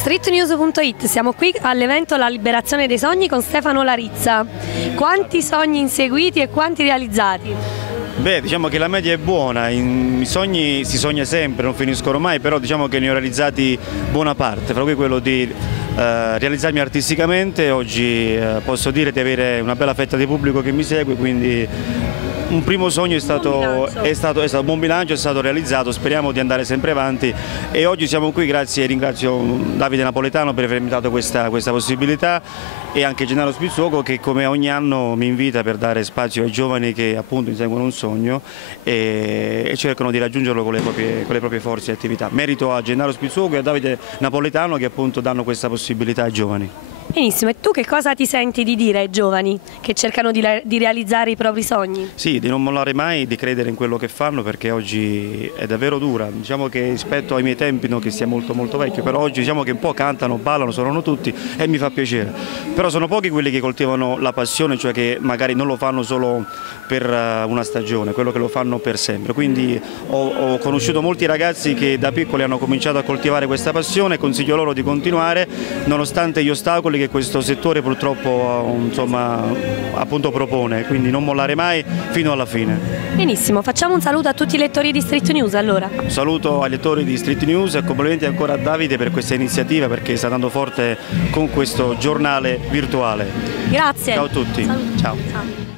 Streetnews.it, siamo qui all'evento La Liberazione dei Sogni con Stefano Larizza. Quanti sogni inseguiti e quanti realizzati? Beh, diciamo che la media è buona, i sogni si sogna sempre, non finiscono mai, però diciamo che ne ho realizzati buona parte, fra cui quello di realizzarmi artisticamente. Oggi posso dire di avere una bella fetta di pubblico che mi segue, quindi un primo sogno è stato un buon bilancio, è stato realizzato, speriamo di andare sempre avanti e oggi siamo qui grazie e ringrazio Davide Napoletano per avermi dato questa possibilità e anche Gennaro Spizzuoco che come ogni anno mi invita per dare spazio ai giovani che appunto inseguono un sogno e cercano di raggiungerlo con le proprie forze e attività. Merito a Gennaro Spizzuoco e a Davide Napoletano che appunto danno questa possibilità ai giovani. Benissimo, e tu che cosa ti senti di dire ai giovani che cercano di realizzare i propri sogni? Sì, di non mollare mai, di credere in quello che fanno perché oggi è davvero dura, diciamo che rispetto ai miei tempi, non che sia molto vecchio, però oggi diciamo che un po' cantano, ballano, suonano tutti e mi fa piacere, però sono pochi quelli che coltivano la passione, cioè che magari non lo fanno solo per una stagione, quello che lo fanno per sempre, quindi ho conosciuto molti ragazzi che da piccoli hanno cominciato a coltivare questa passione e consiglio loro di continuare nonostante gli ostacoli che questo settore purtroppo insomma, appunto propone, quindi non mollare mai fino alla fine. Benissimo, facciamo un saluto a tutti i lettori di Street News allora. Un saluto ai lettori di Street News e complimenti ancora a Davide per questa iniziativa perché sta andando forte con questo giornale virtuale. Grazie. Ciao a tutti. Ciao. Ciao.